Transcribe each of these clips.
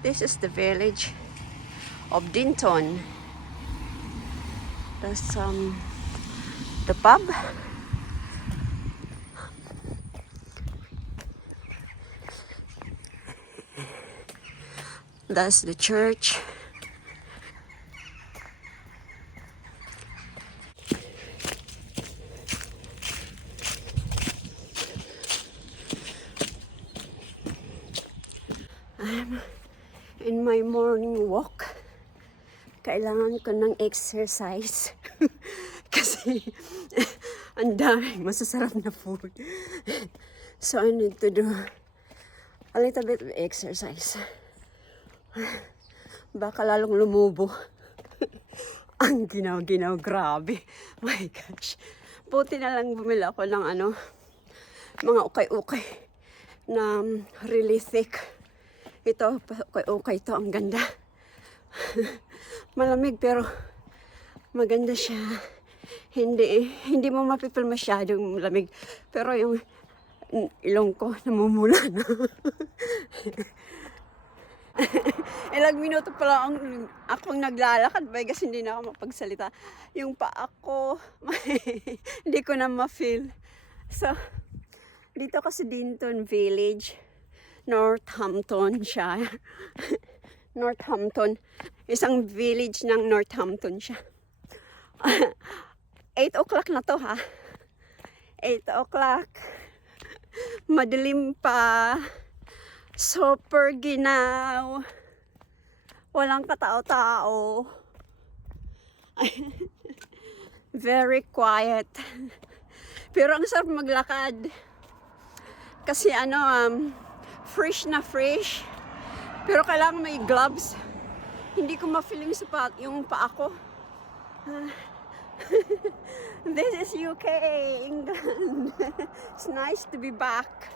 This is the village of Dinton. That's um the pub. That's the church. I'm in my morning walk. Kailangan ko ng exercise. Kasi ang daming masasarap na food. So I need to do a little bit of exercise. Baka lalong lumubo. ang ginaw-ginaw, grabe. My gosh. Buti na lang bumili ako ng ano, mga ukay-ukay na um, really thick. Ito, ukay-ukay to, ang ganda. Malamig pero maganda siya. Hindi, hindi mo mapipil masyadong lamig. Pero yung ilong ko namumula na. Ilang minuto pa lang ang, akong naglalakad ba kasi hindi na ako mapagsalita. Yung paa ko, hindi ko na ma-feel. So, dito kasi Dinton Village, Northampton siya. Northampton. Isang village ng Northampton siya. 8 o'clock na to ha. 8 o'clock. Madilim pa. Super ginaw. Walang katao-tao. Very quiet. Pero ang sarap maglakad. Kasi ano, um, fresh na fresh. Pero kailangan may gloves. Hindi ko ma-feel yung, sapat, yung paa ko. Ah. This is UK, England. It's nice to be back.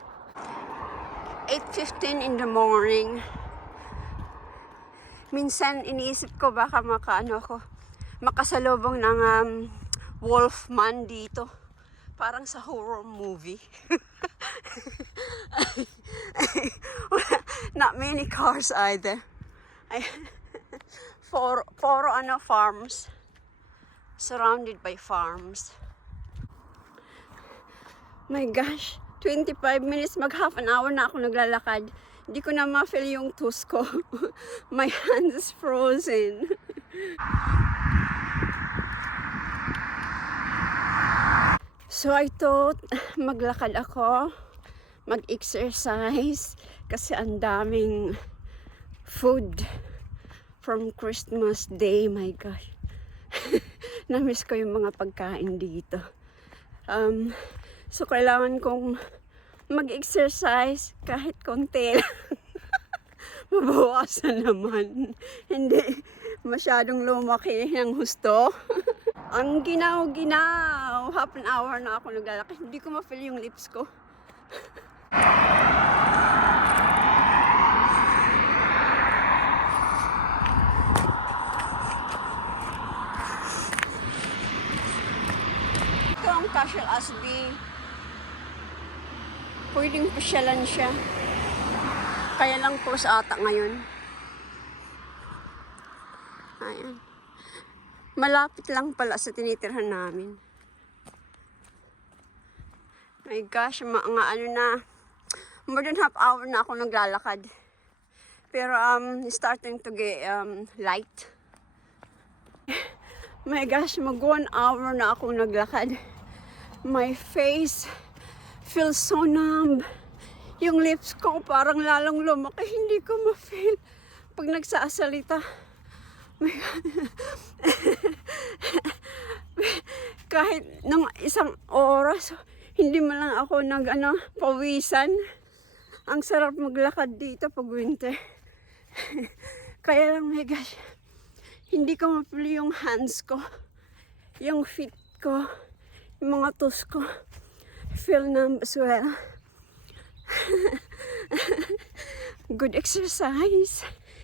8.15 in the morning. Minsan iniisip ko baka makaano ako, makasalubong ng um, Wolfman dito. Parang sa horror movie. Not many cars either. Ay, for, for ano, farms. Surrounded by farms. My gosh, 25 minutes, mag half an hour na ako naglalakad. Hindi ko na ma-feel yung ko. My hands frozen. So I thought maglakad ako, mag-exercise kasi ang daming food from Christmas Day. My gosh. Namiss ko yung mga pagkain dito. Um, so kailangan kong mag-exercise kahit konti lang. Mabawasan naman. Hindi masyadong lumaki ng husto. Ang ginaw-ginaw. Half an hour na ako naglalakad. Hindi ko ma-feel yung lips ko. Ito ang Casual Asbi. Pwedeng pasyalan siya. Kaya lang sa ata ngayon. Ayan. Malapit lang pala sa tinitirhan namin. My gosh, mga ano na, more than half hour na ako naglalakad. Pero um, starting to get um, light. My gosh, mag one hour na ako naglakad. My face feels so numb. Yung lips ko parang lalong lumaki. Hindi ko ma-feel pag nagsasalita. Kahit ng isang oras, hindi man lang ako nag ano, pawisan. Ang sarap maglakad dito pag winter. Kaya lang, my gosh, hindi ko mapili yung hands ko, yung feet ko, yung mga toes ko. Feel numb as well. Good exercise.